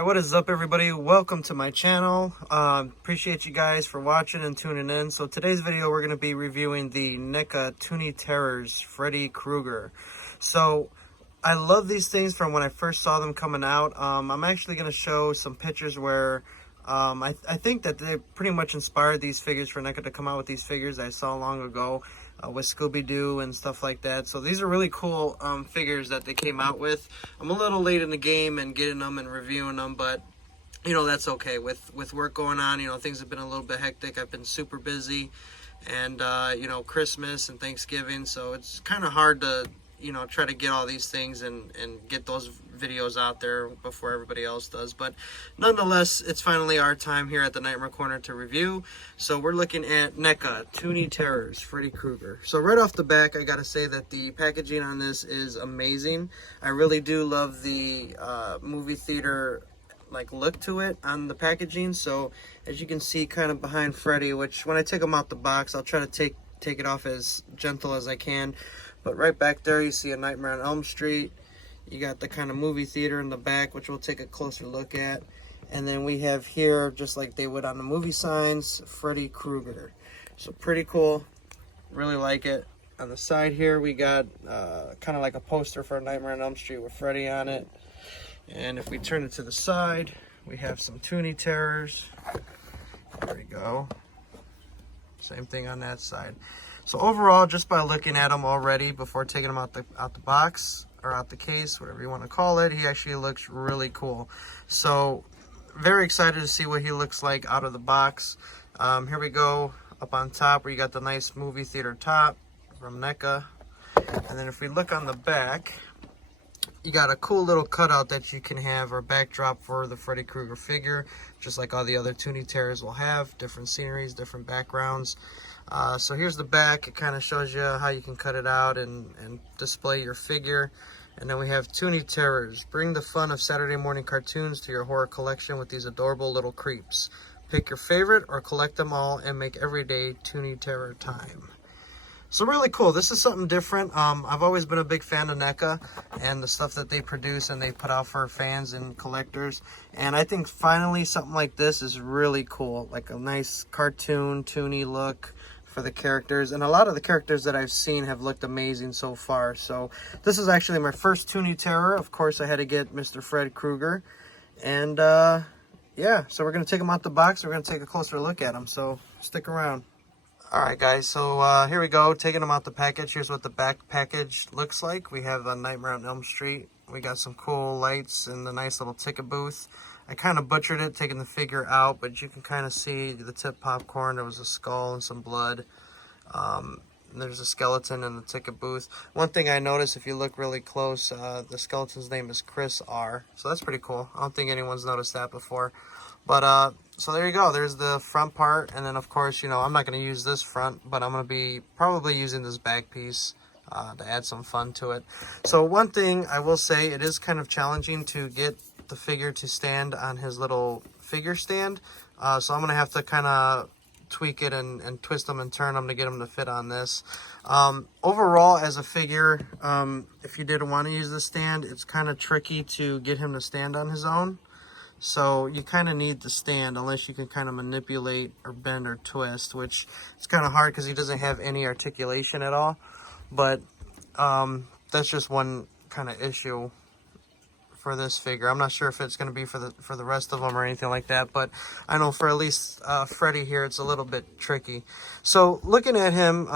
Alright, what is up everybody? Welcome to my channel. Appreciate you guys for watching and tuning in. So today's video we're going to be reviewing the NECA Toony Terrors Freddy Krueger. So I love these things from when I first saw them coming out. I'm actually going to show some pictures where I think that they pretty much inspired these figures for NECA to come out with these figures I saw long ago with Scooby-Doo and stuff like that. So these are really cool figures that they came out with. I'm a little late in the game and getting them and reviewing them, but you know, that's okay. With work going on, you know, things have been a little bit hectic. I've been super busy, and you know, Christmas and Thanksgiving, so it's kind of hard to, you know, try to get all these things and get those videos out there before everybody else does. But nonetheless, it's finally our time here at the Nightmare Corner to review. So we're looking at NECA Toony Terrors Freddy Krueger. So right off the back, I gotta say that the packaging on this is amazing. I really do love the movie theater like look to it on the packaging. So as you can see kind of behind Freddy, which when I take him out the box, I'll try to take it off as gentle as I can. But right back there, you see a Nightmare on Elm Street. You got the kind of movie theater in the back, which we'll take a closer look at. And then we have here, just like they would on the movie signs, Freddy Krueger. So pretty cool. Really like it. On the side here, we got kind of like a poster for a Nightmare on Elm Street with Freddy on it. And if we turn it to the side, we have some Toony Terrors. There we go. Same thing on that side. So overall, just by looking at him already before taking him out the box or out the case, whatever you want to call it, he actually looks really cool. So very excited to see what he looks like out of the box. Here we go up on top where you got the nice movie theater top from NECA. And then if we look on the back, you got a cool little cutout that you can have or backdrop for the Freddy Krueger figure, just like all the other Toony Terrors will have, different sceneries, different backgrounds. So here's the back. It kind of shows you how you can cut it out and display your figure. And then we have Toony Terrors. Bring the fun of Saturday morning cartoons to your horror collection with these adorable little creeps. Pick your favorite or collect them all and make every day Toony Terror time. So really cool. This is something different. I've always been a big fan of NECA and the stuff that they produce and they put out for fans and collectors. And I think finally something like this is really cool. Like a nice cartoon, Toony look for the characters. And a lot of the characters that I've seen have looked amazing so far. So this is actually my first Toony Terror. Of course, I had to get Mr. Fred Krueger. And yeah, so we're going to take him out the box. We're going to take a closer look at him. So stick around. Alright guys, so here we go, taking them out the package. Here's what the back package looks like. We have a Nightmare on Elm Street. We got some cool lights and the nice little ticket booth. I kind of butchered it, taking the figure out, but you can kind of see the tip popcorn. There was a skull and some blood. There's a skeleton in the ticket booth. One thing I noticed, if you look really close, the skeleton's name is Chris R. So that's pretty cool. I don't think anyone's noticed that before. But, so there you go. There's the front part. And then, of course, you know, I'm not going to use this front, but I'm going to be probably using this back piece to add some fun to it. So one thing I will say, it is kind of challenging to get the figure to stand on his little figure stand. So I'm going to have to kind of tweak it and twist them and turn them to get them to fit on this. Overall, as a figure, if you didn't want to use the stand, it's kind of tricky to get him to stand on his own. So you kind of need the stand unless you can kind of manipulate or bend or twist, which it's kind of hard because he doesn't have any articulation at all. But that's just one kind of issue for this figure. I'm not sure if it's going to be for the rest of them or anything like that, but I know for at least Freddy here, it's a little bit tricky. So looking at him,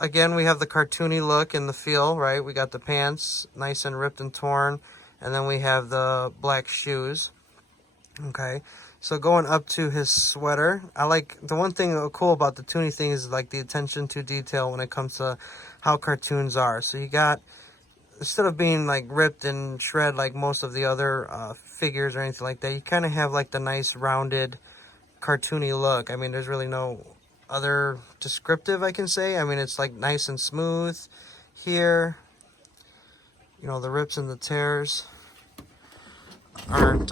again, we have the cartoony look and the feel, right? We got the pants nice and ripped and torn, and then we have the black shoes. Okay, so going up to his sweater, I like the one thing cool about the Toony thing is like the attention to detail when it comes to how cartoons are. So you got, instead of being like ripped and shred like most of the other figures or anything like that, you kind of have like the nice rounded cartoony look. I mean, there's really no other descriptive I can say. I mean, it's like nice and smooth here. You know, the rips and the tears aren't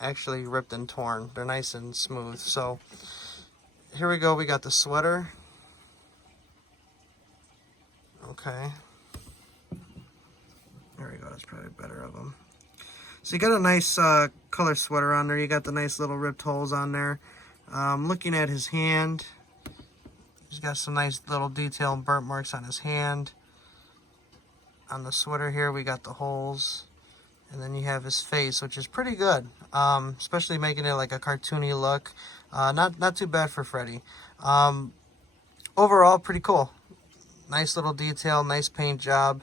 actually ripped and torn. They're nice and smooth. So here we go. We got the sweater. Okay, there we go. That's probably better of them. So you got a nice color sweater on there. You got the nice little ripped holes on there. Looking at his hand, he's got some nice little detail and burnt marks on his hand. On the sweater here, we got the holes. And then you have his face, which is pretty good, especially making it like a cartoony look. Not too bad for Freddy. Overall, pretty cool. Nice little detail, nice paint job.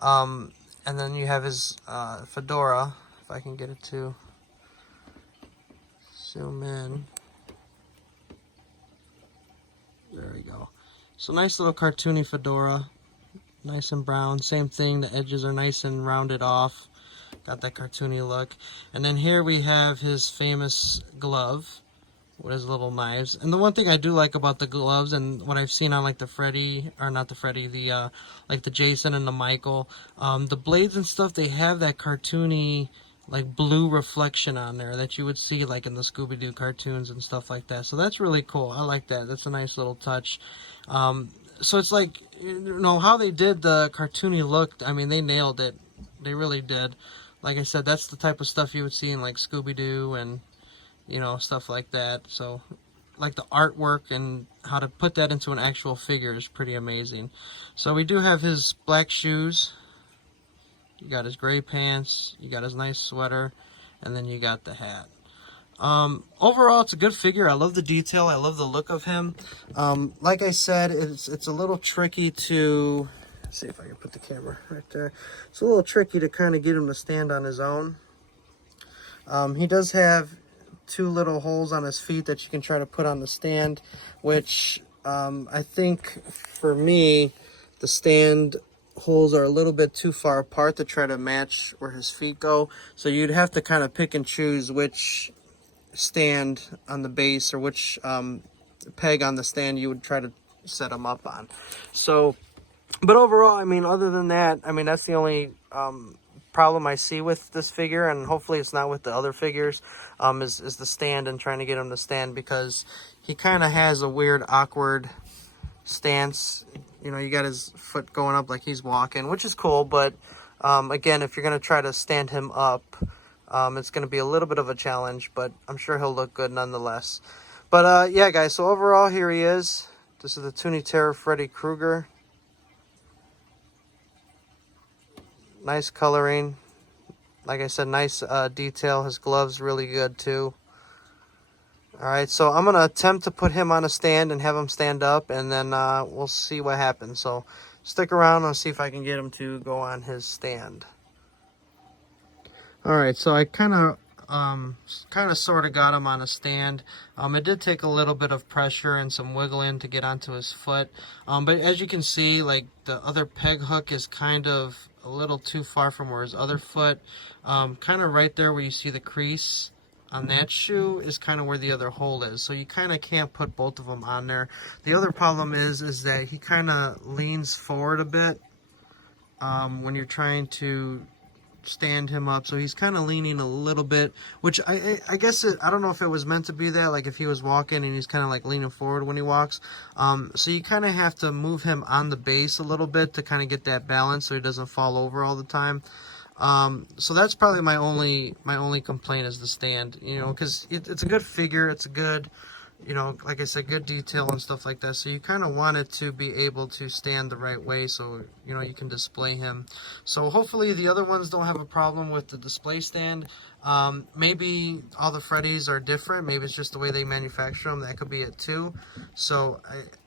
And then you have his fedora, if I can get it to zoom in. There we go. So nice little cartoony fedora, nice and brown. Same thing, the edges are nice and rounded off. Got that cartoony look. And then here we have his famous glove with his little knives. And the one thing I do like about the gloves, and what I've seen on like the Freddy, or not the Freddy, the like the Jason and the Michael, the blades and stuff, they have that cartoony like blue reflection on there that you would see like in the Scooby-Doo cartoons and stuff like that. So that's really cool. I like that. That's a nice little touch. So it's like, you know, how they did the cartoony look, I mean, they nailed it. They really did. Like I said, that's the type of stuff you would see in like Scooby-Doo and, you know, stuff like that. So like the artwork and how to put that into an actual figure is pretty amazing. So we do have his black shoes. You got his gray pants. You got his nice sweater. And then you got the hat. Overall, it's a good figure. I love the detail. I love the look of him. Like I said, it's a little tricky to... Let's see if I can put the camera right there. It's a little tricky to kind of get him to stand on his own. He does have two little holes on his feet that you can try to put on the stand, which I think for me, the stand holes are a little bit too far apart to try to match where his feet go. So you'd have to kind of pick and choose which stand on the base or which peg on the stand you would try to set him up on. So... But overall, I mean, other than that, I mean, that's the only problem I see with this figure, and hopefully it's not with the other figures, is the stand and trying to get him to stand, because he kind of has a weird, awkward stance. You know, you got his foot going up like he's walking, which is cool, but again, if you're going to try to stand him up, it's going to be a little bit of a challenge, but I'm sure he'll look good nonetheless. But yeah, guys, so overall, here he is. This is the Toony Terror Freddy Krueger. Nice coloring. Like I said, nice detail. His gloves really good too. Alright, so I'm going to attempt to put him on a stand and have him stand up, and then we'll see what happens. So stick around and I'll see if I can get him to go on his stand. Alright, so I kind of sort of got him on a stand. It did take a little bit of pressure and some wiggling to get onto his foot. But as you can see, like the other peg hook is kind of a little too far from where his other foot, kind of right there where you see the crease on that shoe is kind of where the other hole is. So you kind of can't put both of them on there. The other problem is that he kind of leans forward a bit when you're trying to stand him up. So he's kind of leaning a little bit, which I guess I don't know if it was meant to be that, like if he was walking and he's kind of like leaning forward when he walks. So you kind of have to move him on the base a little bit to kind of get that balance so he doesn't fall over all the time. So that's probably my only complaint is the stand, you know, because it's a good figure, it's a good, you know, like I said, good detail and stuff like that. So you kind of want it to be able to stand the right way so, you know, you can display him. So hopefully the other ones don't have a problem with the display stand. Maybe all the Freddys are different. Maybe it's just the way they manufacture them. That could be it too. So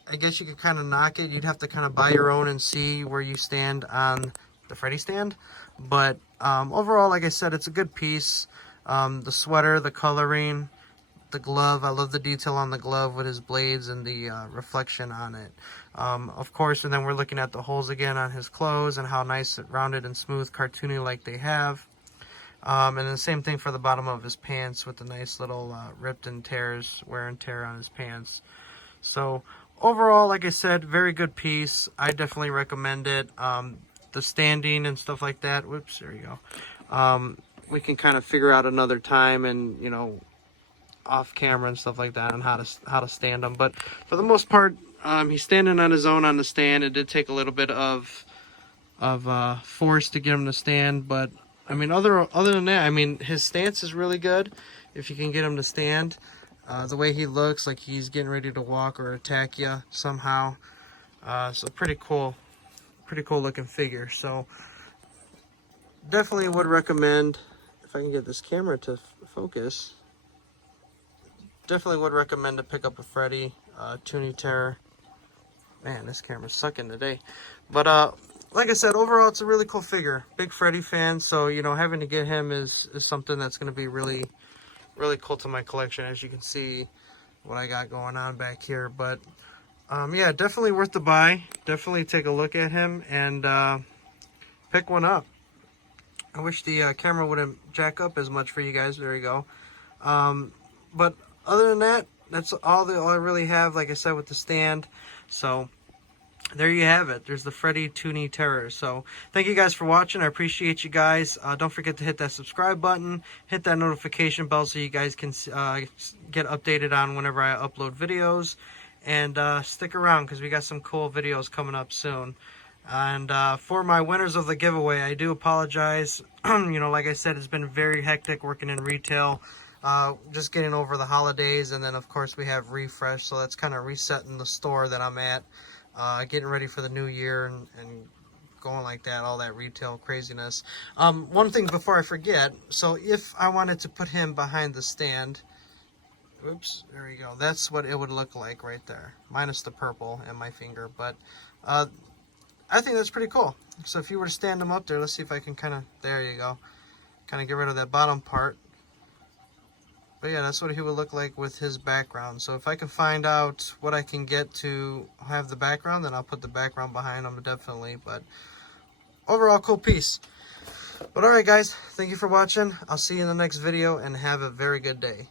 I guess you could kind of knock it. You'd have to kind of buy your own and see where you stand on the Freddy stand. But overall, like I said, it's a good piece. The sweater, the coloring, the glove, I love the detail on the glove with his blades and the reflection on it. Of course, and then we're looking at the holes again on his clothes and how nice, rounded, and smooth, cartoony like they have. And then the same thing for the bottom of his pants with the nice little ripped and tears, wear and tear on his pants. So overall, like I said, very good piece. I definitely recommend it. The standing and stuff like that, whoops, there you go. We can kind of figure out another time and, you know, off camera and stuff like that on how to stand him. But for the most part, he's standing on his own on the stand. It did take a little bit of force to get him to stand, but I mean, other than that, I mean, his stance is really good. If you can get him to stand, the way he looks like he's getting ready to walk or attack you somehow. So pretty cool looking figure. So definitely would recommend, if I can get this camera to focus, definitely would recommend to pick up a Freddy Toony Terror. Man, this camera's sucking today. But like I said, overall it's a really cool figure. Big Freddy fan, so you know, having to get him is something that's going to be really cool to my collection, as you can see what I got going on back here. But yeah, definitely worth the buy. Definitely take a look at him and pick one up. I wish the camera wouldn't jack up as much for you guys. There you go. But other than that, that's all I really have, like I said, with the stand. So there you have it. There's the Freddy Toony Terror. So thank you guys for watching. I appreciate you guys. Don't forget to hit that subscribe button, hit that notification bell so you guys can get updated on whenever I upload videos. And stick around because we got some cool videos coming up soon. And for my winners of the giveaway, I do apologize. You know, like I said, it's been very hectic working in retail. Just getting over the holidays, and then of course we have refresh, so that's kind of resetting the store that I'm at, getting ready for the new year and going like that, all that retail craziness. One thing before I forget, so if I wanted to put him behind the stand, oops, there we go, that's what it would look like right there, minus the purple and my finger. But I think that's pretty cool. So if you were to stand him up there, let's see if I can kind of, there you go, kind of get rid of that bottom part. But yeah, that's what he would look like with his background. So if I can find out what I can get to have the background, then I'll put the background behind him, definitely. But overall, cool piece. But alright guys, thank you for watching. I'll see you in the next video, and have a very good day.